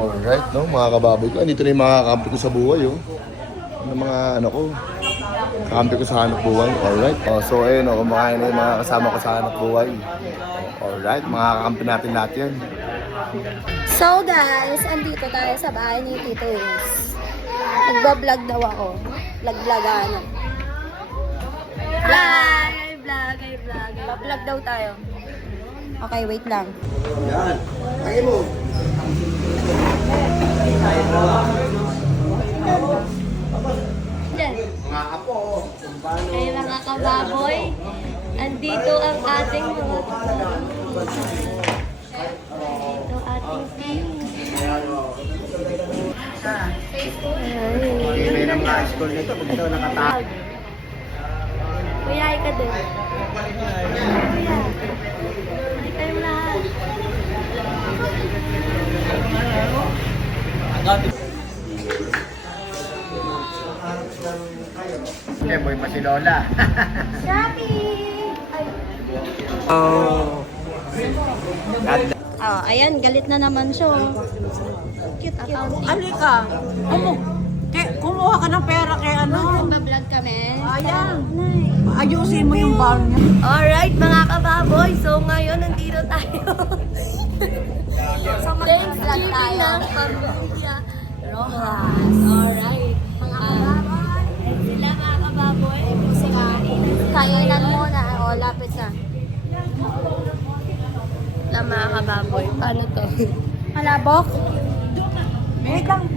Alright, no, mga kababoy ko. Andito na yung mga kakampi ko sa buhay, oh. Ano mga ano ko. Kakampi ko sa hanap buhay. Alright. So, ayun, oh, kumakain na yung mga kasama ko sa hanap buhay. Alright, mga kakampi natin lahat yan. So guys, andito tayo sa bahay ni Tito Is. Nagbablog daw ako. Vlog-vlogano. Vlog! Vlog daw tayo. Okay, wait lang. Yan. Lagi mo. Yan. Mga apo. Kaya mga kababoy, andito ang ating mga ito ating team. Hindi na mga school nito. Kung ito nakatapos. Kuya, ka din. Kuya. Hindi kayo lahat. Okay, boy pa si Lola. Shopee! Ay. Oh. Oh, ayan, galit na naman siya. Cute. Halika. Kumuha ka ng pera kay ano. Nagbablog kami. Ayan. Ayusin mo yung bar niya. Alright, mga kababoy. So, ngayon, nandito tayo. Sa Thanksgiving ng Pamilya Rojas. Alright. Mga kababoy. Sila mga kababoy. Kainan muna. O, lapit na. Na mga kababoy. Paano to? Malabok? Wait lang.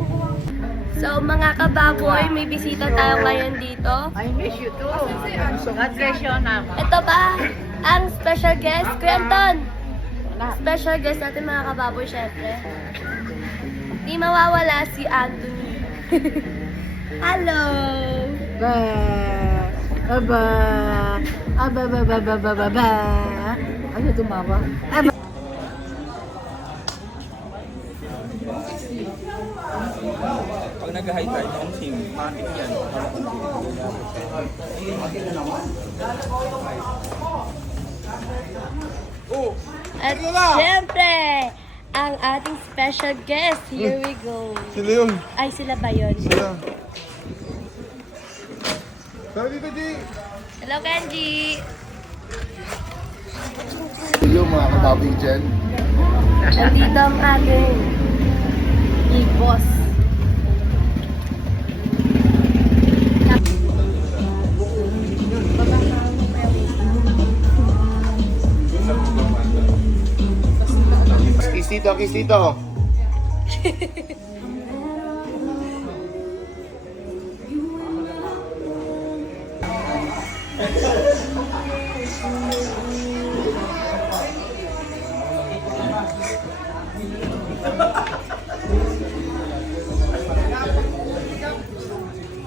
So, mga kababoy, may bisita tayo ngayon dito. I miss you too. God bless you, naman. Ito ba ang special guest? Kuya Anton! Special guest natin mga kababoy, syempre. Di mawawala si Anthony. Hello! Ba. Aba. Aba. Ano tumawa? Aba. Pag nag-high tide, noong matik yan. At syempre, ang ating special guest. Here we go. Sila yun. Ay, sila ba yun? Sila. Tara dito, G. Hello, Kenji! Hello, mga kababoy dyan. Nandito ang ating big boss. Kiss dito.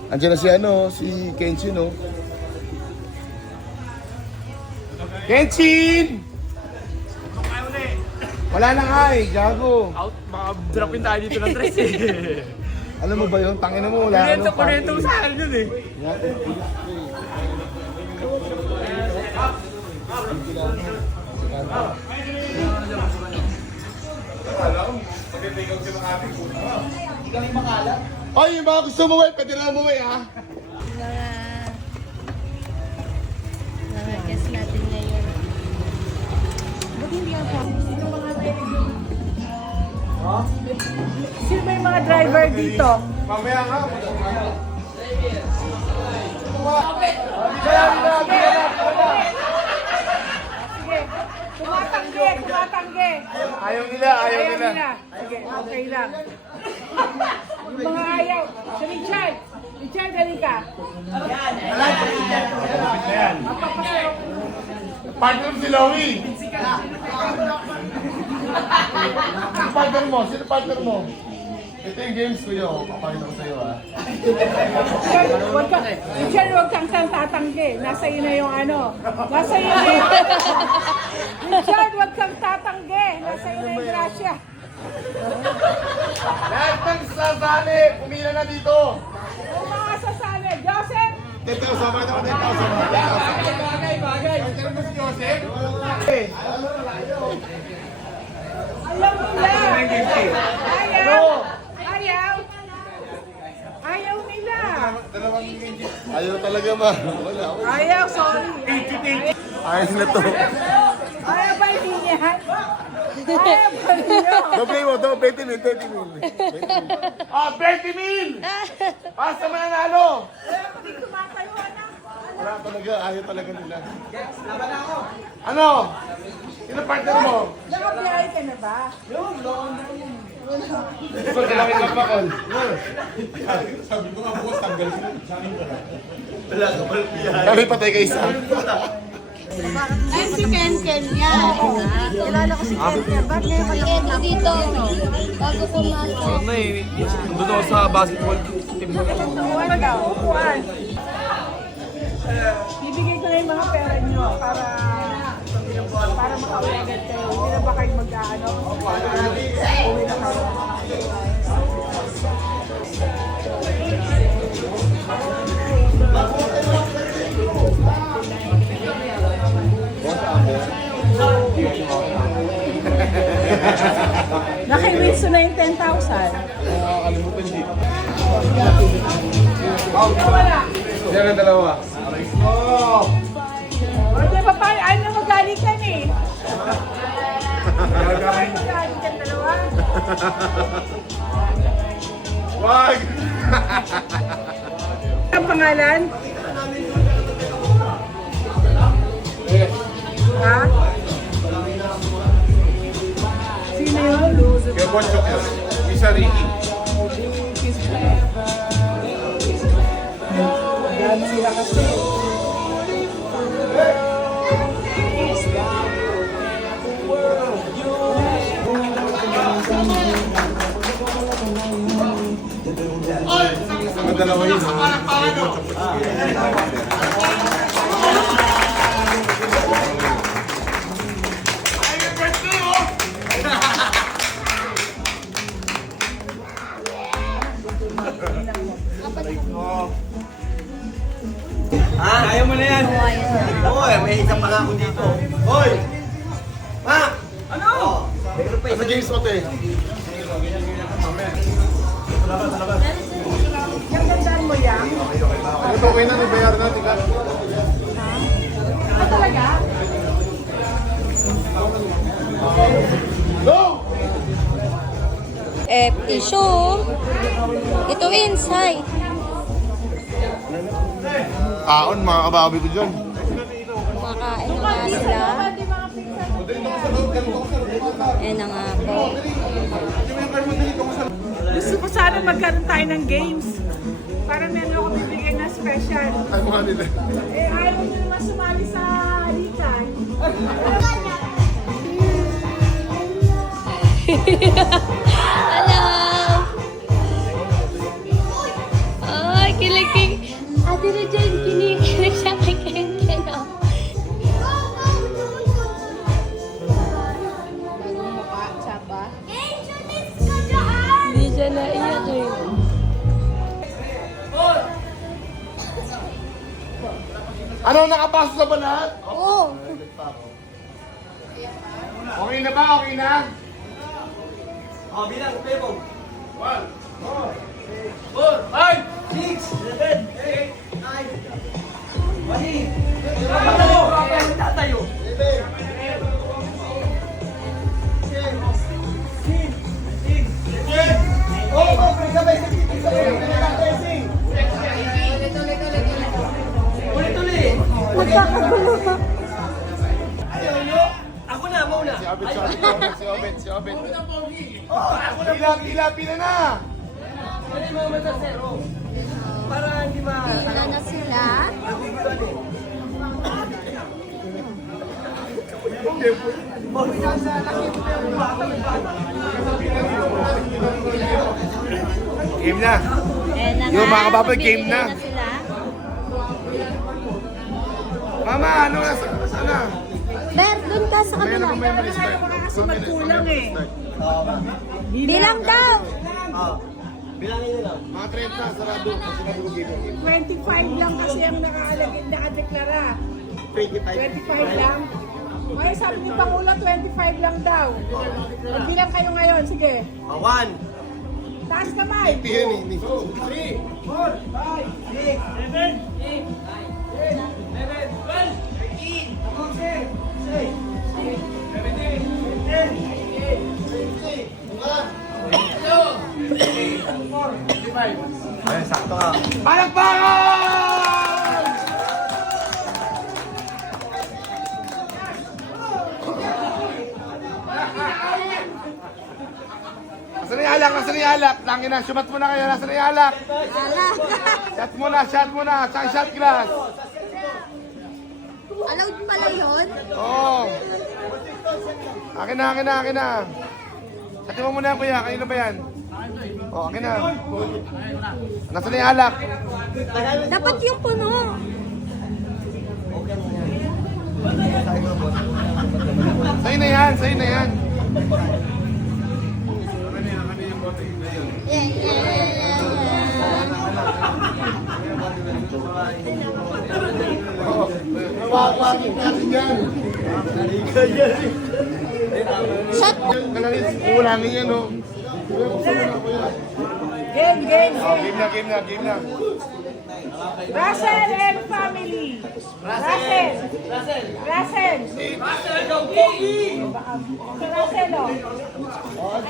Andiyan na si Kenshin, no? Kenshin! Wala na nga eh, gago. Out, baka dropin tayo dito ng tres eh. Alam mo ba yun? Tangina mo, wala ka nung Kurento sa akin yun eh. Ay, yung mga gusto mo, pwede na mo, ha? Mga guest natin ngayon. Sino ba yung mga driver dito? Mamaya nga. Tumatanggi. Ayaw nila. Sige, okay lang. Yung mga ayaw. Si Richard, dali ka. Partner si Lowy. Sino partner mo? Ito yung games ko yun. Papakita ko sa'yo, ha? Richard, huwag kang tatanggi. Nasa iyo na yung ano. Nasa iyo na yung... Richard, huwag kang tatanggi. Nasa iyo na yung grasya. Lahat ng sasali, pumila na dito. Yung mga sasali. Joseph! 10,000, bakit ako 10,000? Bagay. Partner mo si Joseph? Alam mo na! Kaya! Ayaw. Ayaw nila. Ayaw talaga ma. Wala. Ayaw, sorry. Ayaw na to. Ayaw ba hindi niya? Ayaw ba niya? Doble mo, 20 mil, 20 mil. 20 mil! Pasa mo nanalo! Hindi tumatayo, anak. Wala talaga, ayaw talaga nila. Ano? Sino partner mo? Nakabiyahe ka na ba? Ito, kailangan lang pa, Col. Kami patay ka isa. Ay, si Ken Ken yan. Kilala ko si Ken Ken. Ba't ngayon kayo Ken dito? Bago pumasok. Nandun ako sa basketball team mo. Upuan daw, upuan. Bibigay ko na yung mga pera nyo para makauwi agad kayo. Hindi na ba kayo mag-ano? Uwi na kayo. Naki-Wilson na yung 10,000. Wala. Yan ang dalawa. O, di ba pa? Ano magalikan eh? Magalikan dalawa? Wag! Ang pangalan? Ha? Sino yun? Kaya Bonchok yun. Isa Ricky. Yan sila kasi. Ang dalawa yun. Kaya mo na yan. Hoy, may isang pangako dito. Hoy! Ma! Ano? Sa games mo, te. Gagandaan mo yan? Ito, okay na. Nabayaran natin ka. Ah, talaga? Go! Tissue. Ito inside. Kaon, mga kababi ko dyan. Kumakain na nga sila. Ayan na nga po. Gusto ko sana magkaroon tayo ng games. Para meron ako bibigay na special. Ay, mga nila. Eh, ayaw mo naman sumali sa halikan. Hello! Ay, kilig. Ate na dyan, kinikilig siya kay Ken Ken. Oh. Hindi siya naiyak eh. Ano, nakapasok sa balat? Oo. Okay na ba? Okay na? Oh, bilang, Pebo. 5, 6, 7, 8, 9. Tatayo. Ulit-ulit. Nagkakagulo ka. Ako na, mauna. Si Obet. Pila na! Pwede mo naman sa zero. Para hindi ma... Pila na sila. Game na. Ayan na Yung nga, mga kababoy, game magbibigay na. sila. Mama, ano na? Sana? Ber, dun ka sa May kabila. ano may memory start. Kasi magkulang eh. Bilang daw! Bilangin nyo lang. Mga 30, sarado. Sinabi ko game. 25 lang kasi ang nakadeklara. 25 lang. Ay, sabi ni Pangulo, 25 lang daw. Magbilang kayo ngayon, sige. 1, Taas kamay. Ay, sakto ka. Nasaan yung alak? Nasaan yung alak? Langin na, sumat muna kayo. Nasaan yung alak? Shot muna. Tsaka shot glass. Allowed pala yun? Oo. Akin na. Shot mo muna kuya. Kanino ba yan? Oo, akin na. Nasaan yung alak? Dapat yung puno. Sa'yo na yan. Wawagin natin yan. Shot mo. Kulangin yan, no? Game. Game na. Russell and family. Russell. Russell, oh.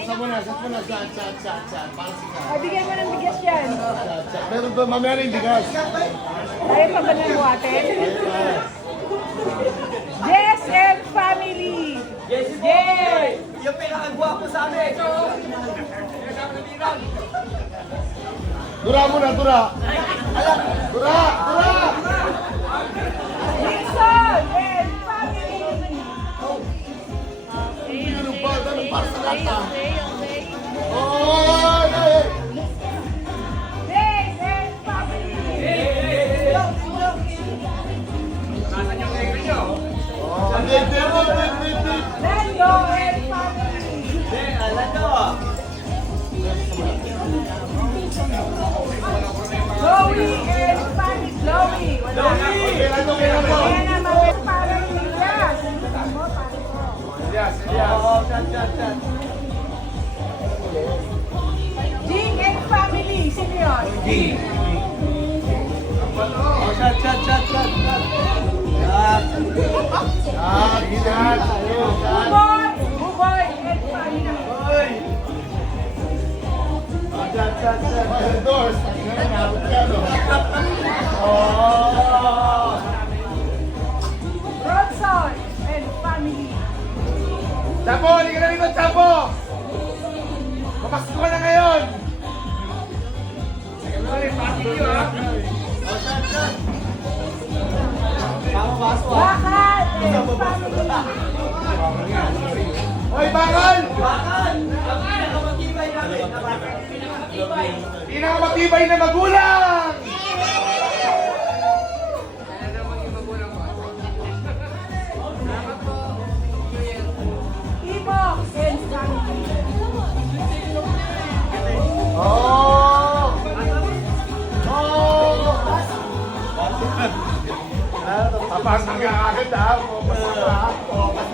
Shot muna. Shot. Para si Bigyan mo ng bigas yan. Meron ba? Mamaya na yung bigas. Ayaw pa ba ng buhatin? Yes and family. Yes. Yung pinakagwapo sa amin. Dura muna. Dura. Wilson and family. Ano ba? Dami para sa lata. Yes and family. Lando and family. Chloe and family. Chloe. Kaya naman parang bigas. Jing and family. Sino yun? Buboy and family. Bronson and family. Chapo, hindi ka na rito, Chapo! Papasko ka na ngayon! Bakal and family. Hoy, bakal! Pinakamatibay na magulang! Timok and family. Papasang ka agad ha.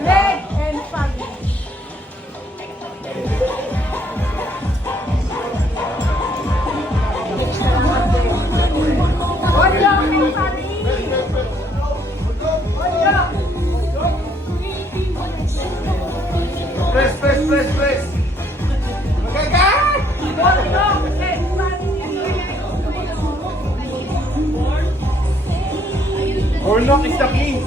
Leg and family. Oyong and family. Oyong. Press. Magagat! Oyong and family. Orlok is the king.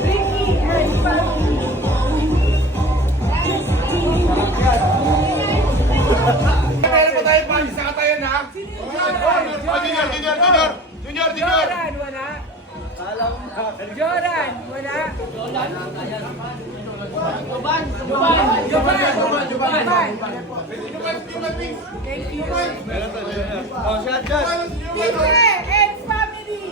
Ricky and family. Meron pa tayo pa sa katayan ha? Junior! Joran, wala. Joran, wala. Thank you. Tigre and family.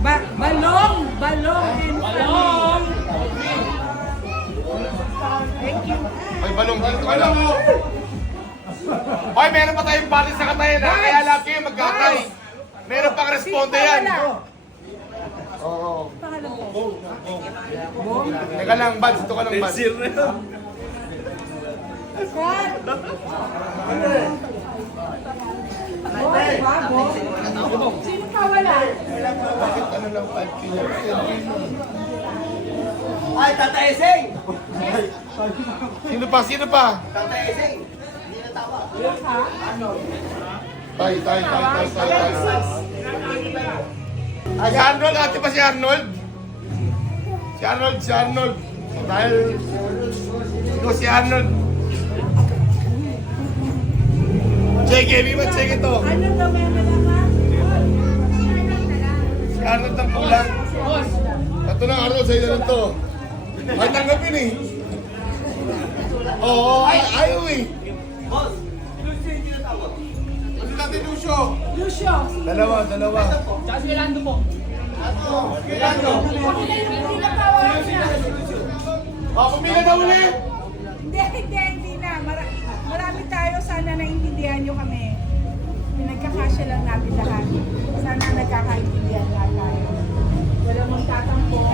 Balong and family. Thank you. Ay, balong dito ka lang. Hoy, meron pa tayong party sa katayan ha? Kaya lahat kayo magkakatay. Meron pang responde yan. Wala. Oo. Pangalan ko. Teka lang, Bads. Ito ka lang, Bads. Sino ka wala? Bakit ano lang 5 kilo? Ay, Tata Eseng! Sino pa? Sino pa? Tata Eseng! Tay. Si Arnold, ate pa si Arnold? Si Arnold. Dahil, ikaw si Arnold. Check ito. Ano daw may malaman? Si Arnold ng pulang. Ito na Arnold, sa'yo na lang to. Ay, tanggapin eh. Oo, ayaw eh. Boss, si Lucio yung tinatawag. Ano natin, Lucio? Lucio. Dalawa. Pumila na ulit! Hindi na. Marami tayo. Sana naintindihan nyo kami. Pinagkakasya lang natin lahat. Sana nagkakaintindihan lahat tayo. Wala mong tatampo.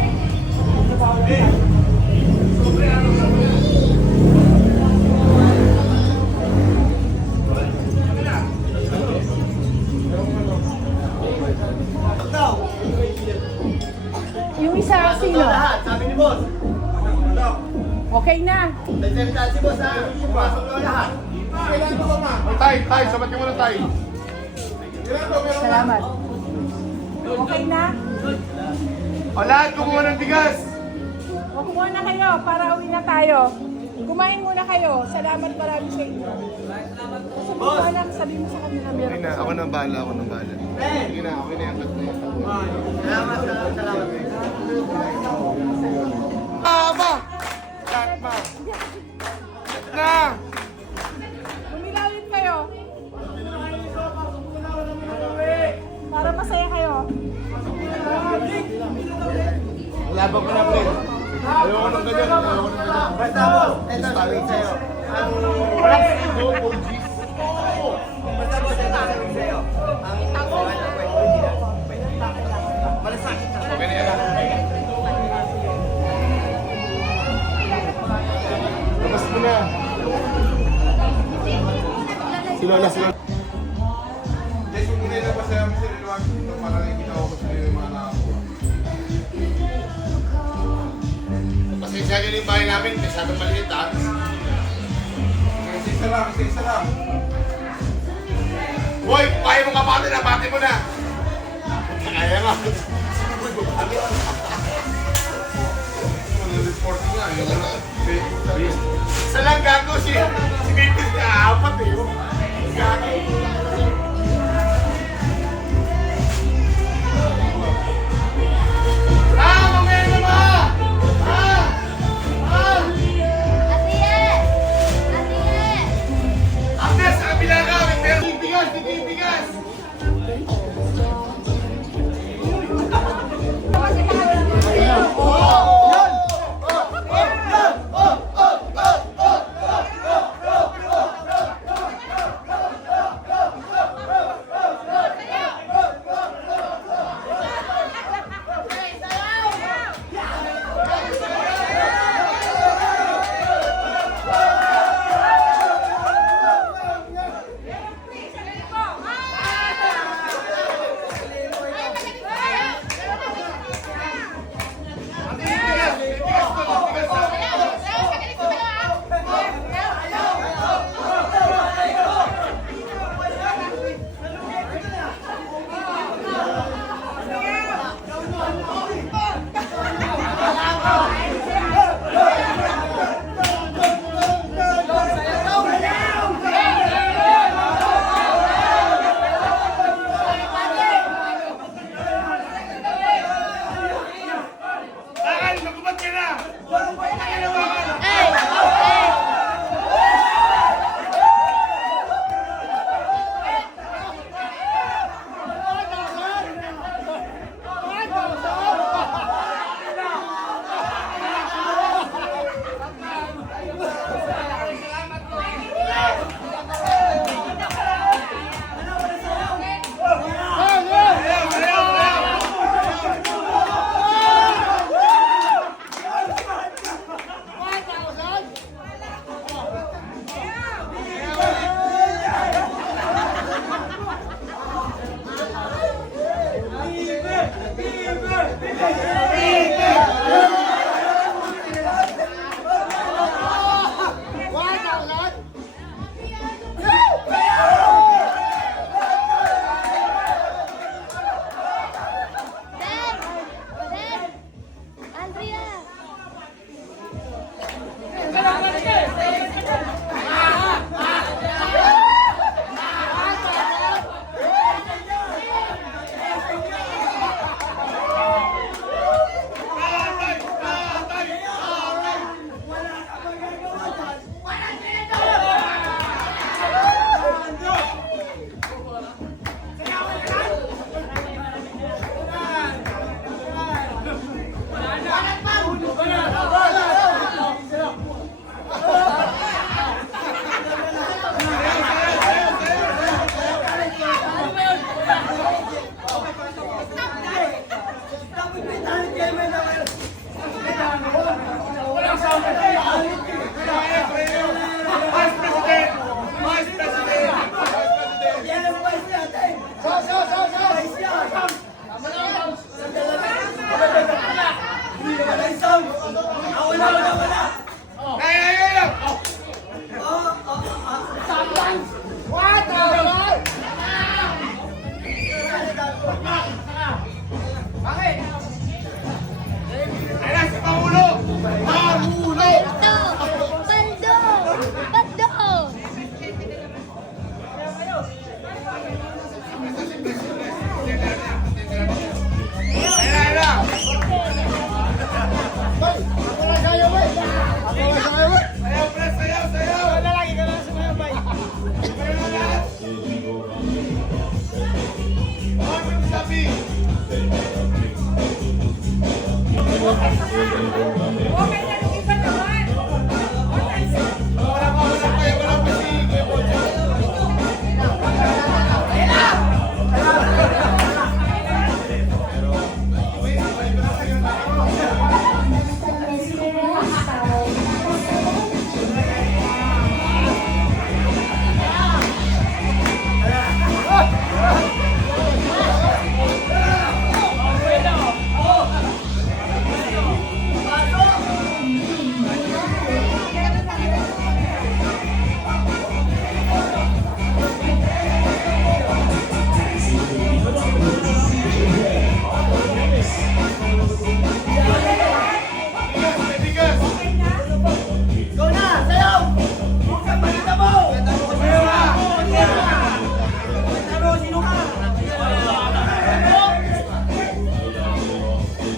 Yung isa, sino? Lahat, sabi ni Boss. Okay na. Nagsalita si Boss ha. Pumasok daw lahat. Tay, sabat ka muna, Tay. Salamat. Okay na? O lahat, kumuha ng bigas. O kumuha na kayo para uwi na tayo. Kumain muna kayo. Salamat marami sa inyo. Sabi mo anak, sabi mo sa kanila Okay meron. na, ako nang bahala. Sige na, okay na yan. Salamat. Mama! Tatma! Na! Umilawin kayo. Para masaya kayo. Laban ko na, pre. Ayoko nang ganyan. Basta Boss, ito sabihin sa'yo. Ang... Basta Boss, ito sabihin sa'yo. Ang takuhan na kwento nila. Malasakit ka. Okay na yan. Labas mo na. Sila. Jess, huwag mo na ilabas sa amin sa liluwag. Para nakikita ko sa yung mga nakakuha. Pasensya nyo yung bahay namin. Masyadong maliit, ha? Isa lang. Hoy, kaya mo kapatid na, pati mo na. Kaya nga. Reporting nga. Isa lang gago si Bipis na apat eh. Gago. Mamaya na ba? Agnes, sa kabila ka. Pero bigas. Paldo! Paldo! Okay na yung iba naman.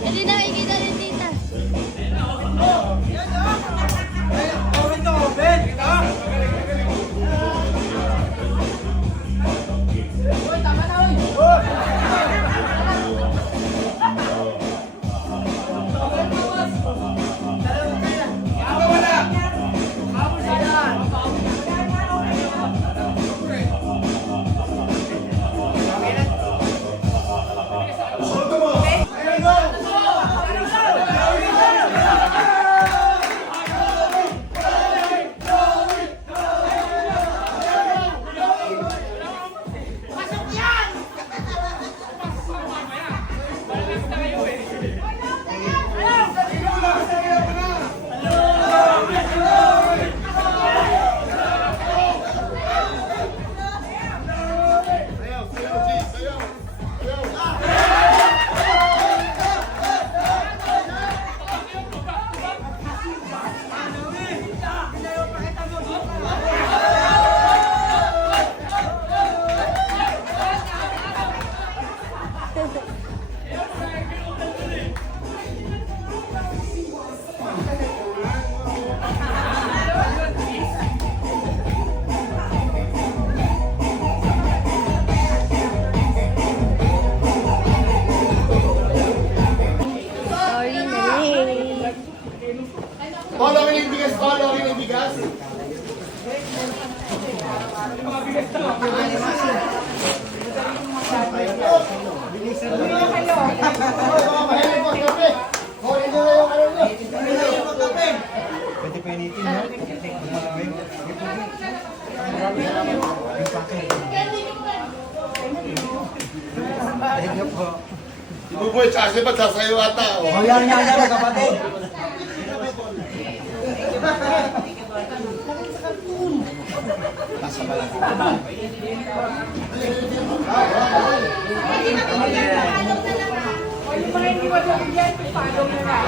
Hindi nakikita rin tita. Sorry na rin. Tolo ka ng bigas, tolo ka ng bigas. Ibuboy, tsaka siya ba't sasayo ata? Oh, yan yan, kapatid. Yung mga hindi wala bigyan, follow nyo na.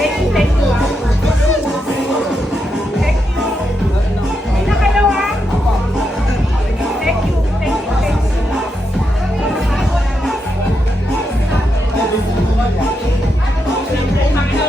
Thank you, thank you. Thank you. Pinakalawa. Thank you, thank you, thank you.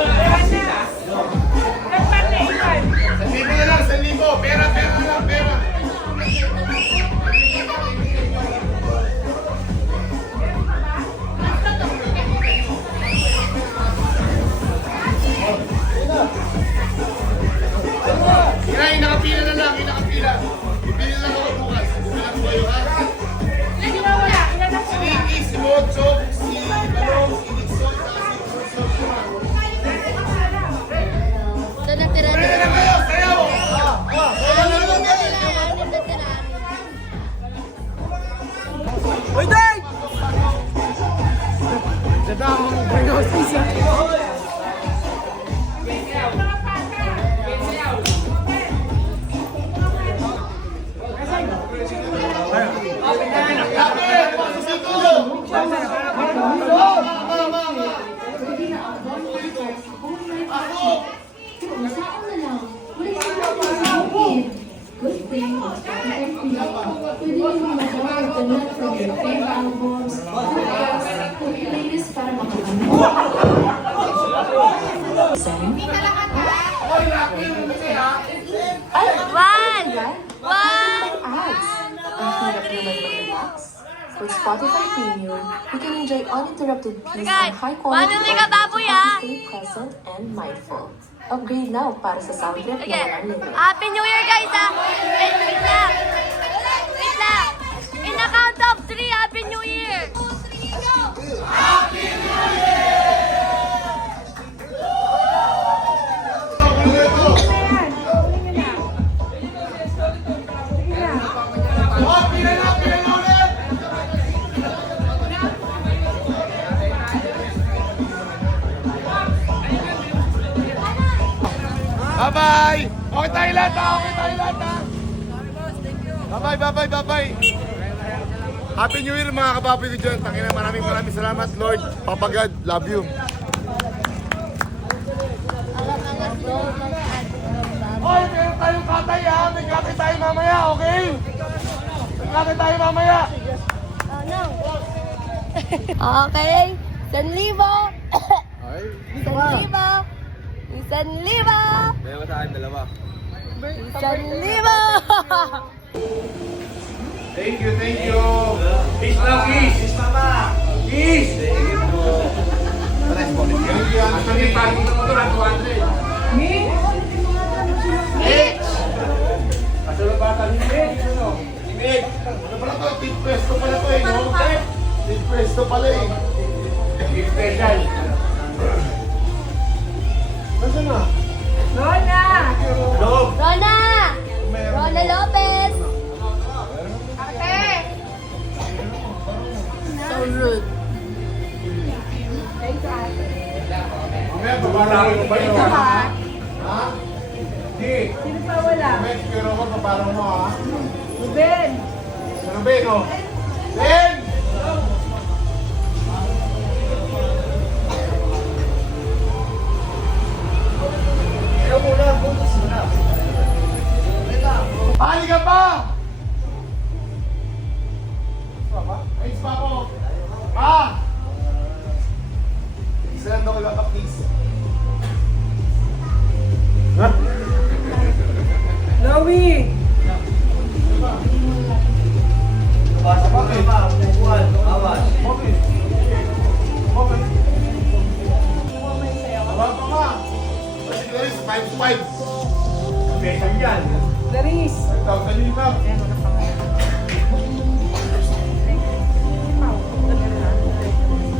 With Spotify Premium, you can enjoy uninterrupted peace Okay, and high quality paano ni Kababoy, ah? stay present and mindful. Upgrade now para sa soundtrack Okay. ng Unlimited. Happy New Year, guys, ha? Wait lang. Wait lang. In the count of 3, Happy New Year. Bye-bye! Okay tayo lahat ha! Okay tayo lahat ha! Bye-bye, bye-bye, bye-bye! Happy New Year mga kababoy ko dyan. Tangina, maraming salamat Lord. Papa God, love you. Hoy, meron tayong katay ha! May katay tayo mamaya, okay? May katay tayo mamaya! Okay. 1,000. Ay, 1,000. 1,000. Meron ka sa akin, dalawa. 1,000. thank you, thank you! Peace na, peace! Peace, mama! Peace! Actually, parking na mo ito, 200. Mitch! Kasunod bata ni Mitch, ano? Si Mitch! Ano pala to? Team Presto pala to eh, no? Team Presto pala eh. Big special! Nasaan na? Lola! Loob! Rona! Rona Lopez! Ate! So rude. Thank you, ate. Mamaya, babarangin ko ba yun? Ha? Ha? Di. Sino pa wala? Mamaya, pero ako, babarang mo ha? Ruben! Ano Ben, oh? Ben! Ikaw muna, bukas muna. Pali ka pa! Ayos pa ako. Pa! Isa lang daw kay Papa, please. Lowie! Basta pa kayo ba? Buwan, awas. Okay. Okay. Abang pa ka. Kasi guys, 5-5. Special yan. Laris! 5,000 yun pa.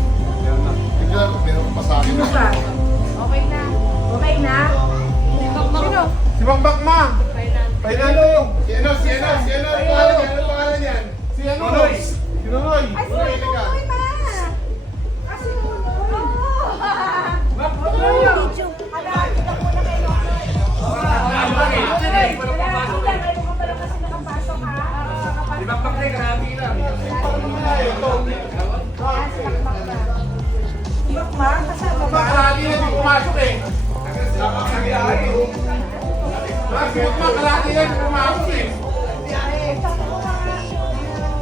Tignan, meron pa sa akin. Sino pa? Okay na? Okay na? Sino? Si Bakbak ma! Painalo! Si ano? Ano pangalan niyan? Ano pangalan niyan? Si ano? Nonoy. Si Nonoy. Ay, si Nonoy, Nunoy ka. ma! Ah, si Nunoy! Nunoy! Alaati ka muna kay Nunoy. Nunoy, alaati lang. Ayaw ka pala kasi nakapasok ha? Di ba pakli, karami lang. Bakma, kasama ba? Kalahati na yung pumasok eh. Kalahati na yung pumasok eh.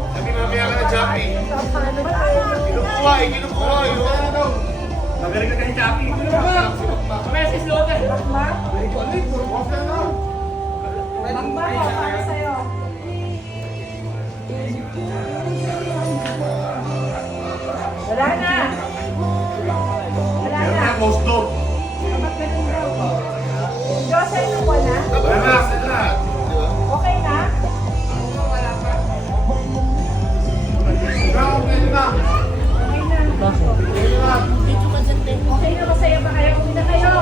Sabi mamaya ka na, Jappy. Kinukuha eh. Ano daw? Magaling ka kayo, Chappy. Bakma? Bakma, para sa'yo. Wala na. Wala na. Close door. Bakit ganun daw? Jose, nakuha na? Wala na. Okay na? Okay na. Okay na. Okay na, masaya ba kayo? Uwi na kayo.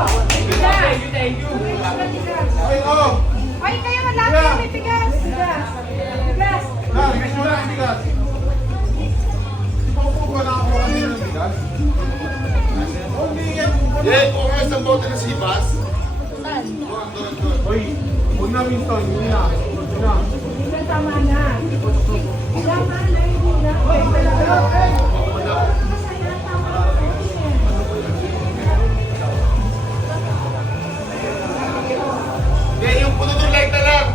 Thank you. Okay, oh. Ay, kayo malapit. May bigas. Bigas. Bigas. Bigas mo lang, bigas. Di ba po ba nakakuha nila ng bigas? Yeah, kung nga isang bote na sibas. Doon. Hoy, huwag na Winston, yun na. Yun na. Hindi na tama na. Tama na, hindi na. Okay, talaga. Masaya, tama na. Yeah, yung punodor light na lang.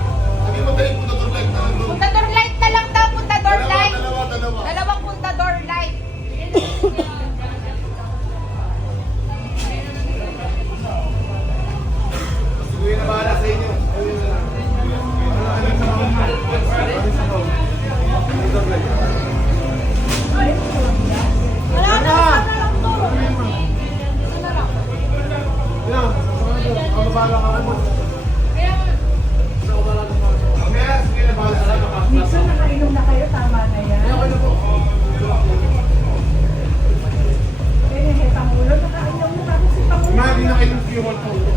Sabi mo tayo punodor light na lang. Puntador light na lang daw, puntador light. Dalawa. Dalawang puntador light. Sige na bahala sa inyo. Minsan nakainom na kayo, tama na yan. Pangulo, nakainom na kami si Pangulo.